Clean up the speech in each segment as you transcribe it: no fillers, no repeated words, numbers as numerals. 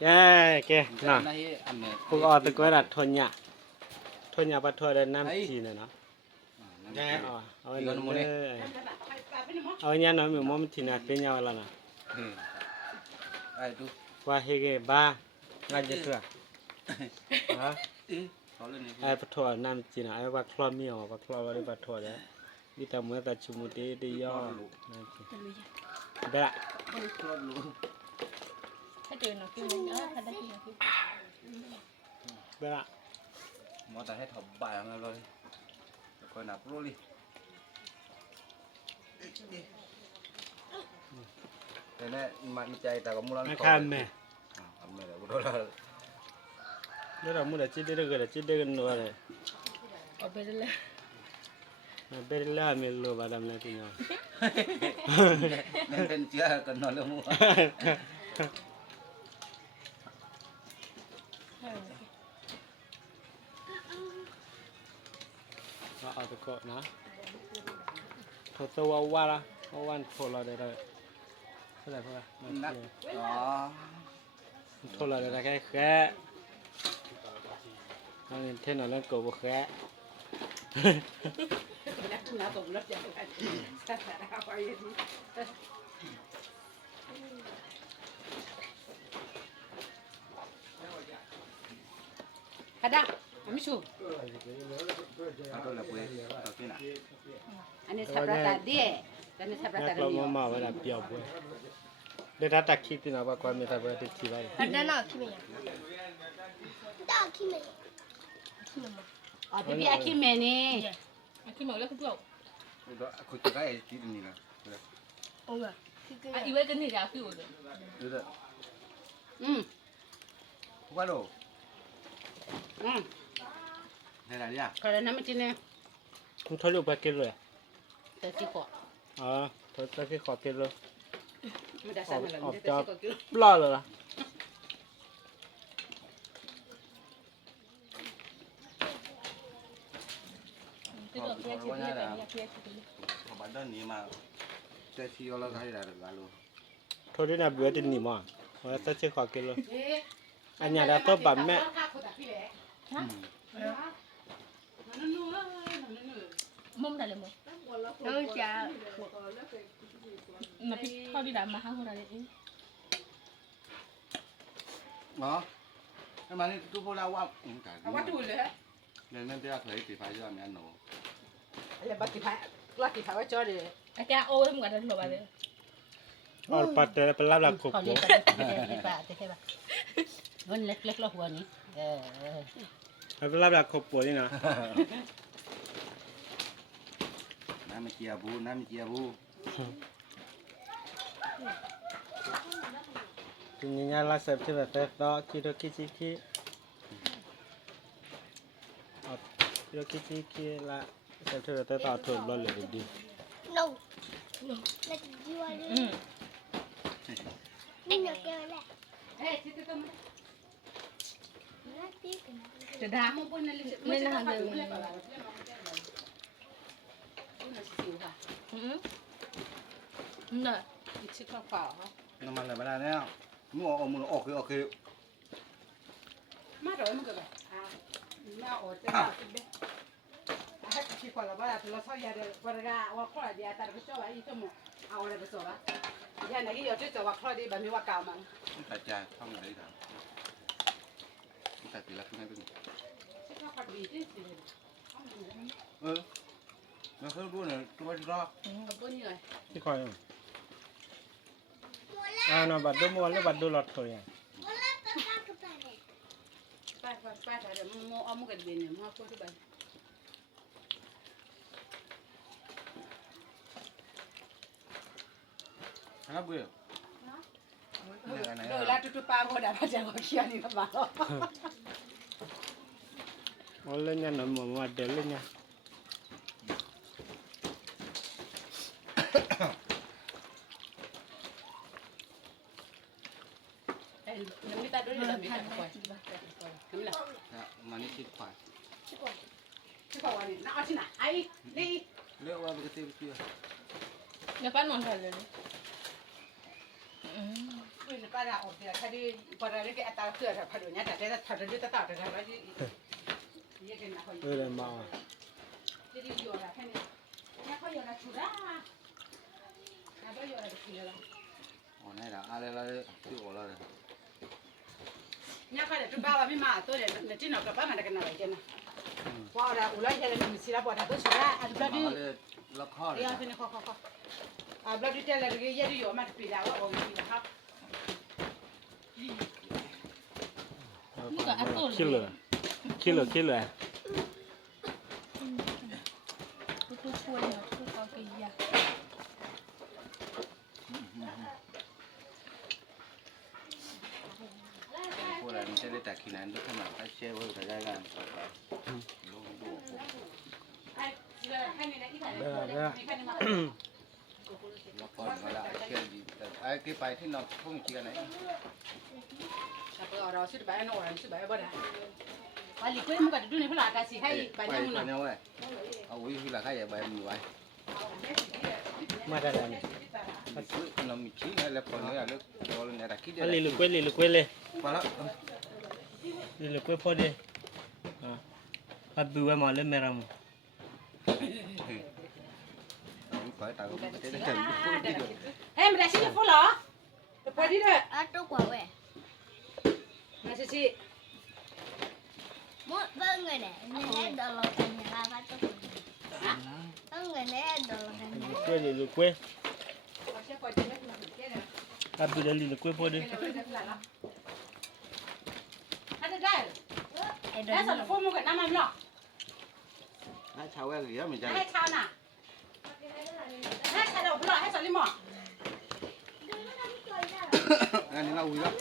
แกน่ะพวกออตะก้อยดัดทนเนี่ยปะทอได้น้ำจีนเนาะเอาอันนั้นเลยเอาอันนี้เนาะมีมันที่น่ะเป็นยาวแล้วนะว่าเฮเกบ้างานจะเถื่อฮะไอ้ปะทอน้ำจีนไอ้ว่าคลอมีอ๋อว่าคลอว่าได้ปะทอแล้วมีแต่เมื่อแต่ชุมุติได้ย่อนั่นสิเด้อถ้าเจอหนักกินเลยถ้าได้กินหนักกินเด้อมอแต่ให้ถบบ่ายมาเลยก็นับรู้ดิแต่เนี่ยมันใจแต่ก็มูลนิธิไม่ข้ามแม่ไม่ได้บุตรละเดี๋ยวเรามุ่งแต่จิตเด็กเลยจิตเด็กนัวเลยเอาไปเลยเบลล่ามีโลบาดามเลยทีเนาะนั่นเป็นเจ้ากันนอนเลยมัวเอาตะกอนนะทศวรรษว่าละวันโทรเราได้เลยเท่าไหร่พ่อนักโทรเราได้แค่อันนี้เท่านั้นแล้วก็บ่แค่กระดังไม่ชูอันนี้สับปะรดเดี้ยอันนี้สับปะรดเรามาเวลาเปียวบ่เดี๋ยวถ้าคิดนะว่าความมีสับปะรดที่ไว้อันนั้นน่ะคิดมั้ยอ๋อพี่อาคิเมนี่อาคิเมแล้วคือเปล่าคุยกันได้ที่นี่นะโอ้ยอ่ะอีเวกันนี่จะฟิวเลยว่าโลไหนล่ะเนี่ยก็แล้วน้ำมันจีเนี่ยคุณทะลุไปกินเลยแต่ที่ขออ๋อทะลุไปขอกินเลยไม่ได้สั่งอะไรไม่ได้จับก็กินปลาเลยล่ะพอบัดนี้มาแต่ที่เราใช้ได้กันลูกโทษด้วยนะเบื่อดินนี่มั้งว่าจะเชื่อขอกินเลยอันนี้เราต้องแบบแม่มุมได้เลยมั้งจ้ามาพี่ข้าวดีดำมาห้าคนอะไรเองเนาะทำไมนี่ทุกพวกเราว่าว่าดูเลยเนี่ยนั่นที่เราเคยติดไฟที่เราเนี่ยหนูอะไรบัตรติดไฟบัตรติดไฟว่าจอดเลยไอ้แกโอ้ทำกันทั้งหมดเลยเอาปัดแต่เป็นรับหลักขบเขาเรียกกันเป็นป่าใช่ป่ะเงินเล็กๆแล้วหัวนี้เป็นรับหลักขบปวดนี่นะน้ำมันเจียบูจริงๆแล้วเสพที่แบบต่อคิดคิดละเสพที่แบบต่อถูกรอเลยดีno let's do it นี่เกี่ยวแหละจะด่าไม่น่าเลยน่ะอีกชิ้นข้าวเปล่าน้ำมันอะไรไม่ได้เนี่ยมึงออกมือออกคือมาเลยมันก็แบบมาออกจะมาสิเบ้ให้คิดก่อนแล้วว่าเราชอบยาเดียววันละว่าข้อเดียวแต่เราชอบอะไรตัวมึงเอาอะไรไปสอบอ่ะยาไหนที่เดี๋ยวจะว่าข้อดีแบบนี้ว่าเก่ามั้งตัดใจท่องอะไรกันตัดตีละขึ้นให้เป็นแล้วเขาดูเนี่ยตัวที่รอที่คอยเนาะบัดดูมัวแล้วบัดดูหลอดถอยไปเดี๋ยวมึงเอามุกันเบียนเนี่ยมึงเอาตัวที่ไปครับเบื่อเดี๋ยวแล้วทุกป้าพอได้พอจะขอเคียนี่ก็มาอ๋อเล่นเนี่ยหนูมาเดินเล่นเนี่ยน้ำมิตรด้วยน้ำมิตรควายมันนี่คิดควายวันนี้น้าเอาที่ไหนไอ้นี่เรียกว่าปกติเชื่อเนี่ยป้านอนกันเลย把它熬的，他的把它那个打喝的，他就人家在他这就打的，他就也给拿回。 เออเมา 这里有了，看见？人家好有了出来啊，那都有了就出来了。 อ๋อนี่ละอะไรละที่โอ้ละ 人家看着这爸爸没嘛，都来那这那个爸爸那个那来着呢。哇啦，我那些人没吃了，把他都出来，啊，不 มา 然 เลยละข้อ 就， เลย 哎呀，真的好。啊，不然就带来这个也是要嘛，别了，我给你了哈。 คิดเลยคิดเลย ตัวช่วยเนาะตัวเขาก็ยา พูดอะไรมันจะได้แต่ขี้นั้นทุกขนาดถ้าเชื่อว่าจะได้กันต่อไปลูก 哎，这个看你那一台，你看你嘛。 แล้วก็มาละเชื่อดีแต่ไอ้ที่ไปที่นอนพวกมีกันไหน 差不多，然后是白弄完是白不的。啊，你贵么个？就你不哪个是还白 ไป 弄 ไป 呢？ เนี่ยเว้ยเอาวิ่งที่หลังให้ใบมือไว้ มาได้แล้วนี่ เรามีชิ้นอะไรพอเนี่ยเลิกตัวเนี่ยแต่คิด อันนี้ลูกเว้ยเลย พอแล้ว นี่ลูกเว้ยพอดีอ่ะอับดูว่ามาเล่นแมรัม ไปตาก็ไม่ได้แต่พูดที่เดียว 哎，没得新的付了，快点的， อ่ะตัวกว่าเว้ย 那是去。 มดเบิ่งเลยเนี่ยให้ดอลลาร์กันเนี่ยว่าตัวกว่าเบิ่งเลยเนี่ยดอลลาร์กันเนี่ย ลูกเว้ยอับดูได้ลูกเว้ยพอดี ไอ้ดอล 那 ลา 是 ร์ 父母给那么了， น่าชาวแวกเยอะเหมือนกัน 那还差呢，那差的我不知道，还少的么？ อันนี้เราวิ่งแล้ว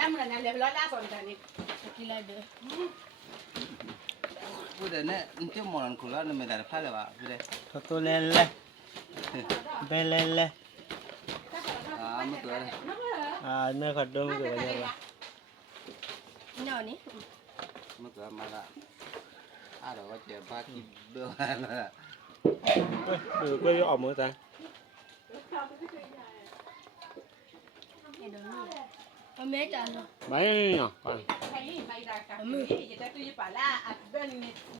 那么人家来不了那种的呢？ กินอะไรเด้อ พูดแต่เนี่ยมันจะมองคุณแล้วมันไม่ได้พลาดเลยว่ะพูดเลย ตัวเล่นเลยเบลเล่นเลย ไม่ตัวเลย เนื้อขัดดมตัวนี้ละ เนาะนี่ ไม่ตัวมาละเราก็เจ็บบ้ากินเบื่อแล้วล่ะ ลูกเว้ยออกมือจ้ะ ไอ้ดอลลาร์เอาแม่จานเนาะ ไม่เนาะ 还有买点干，也在对于把那啊，别人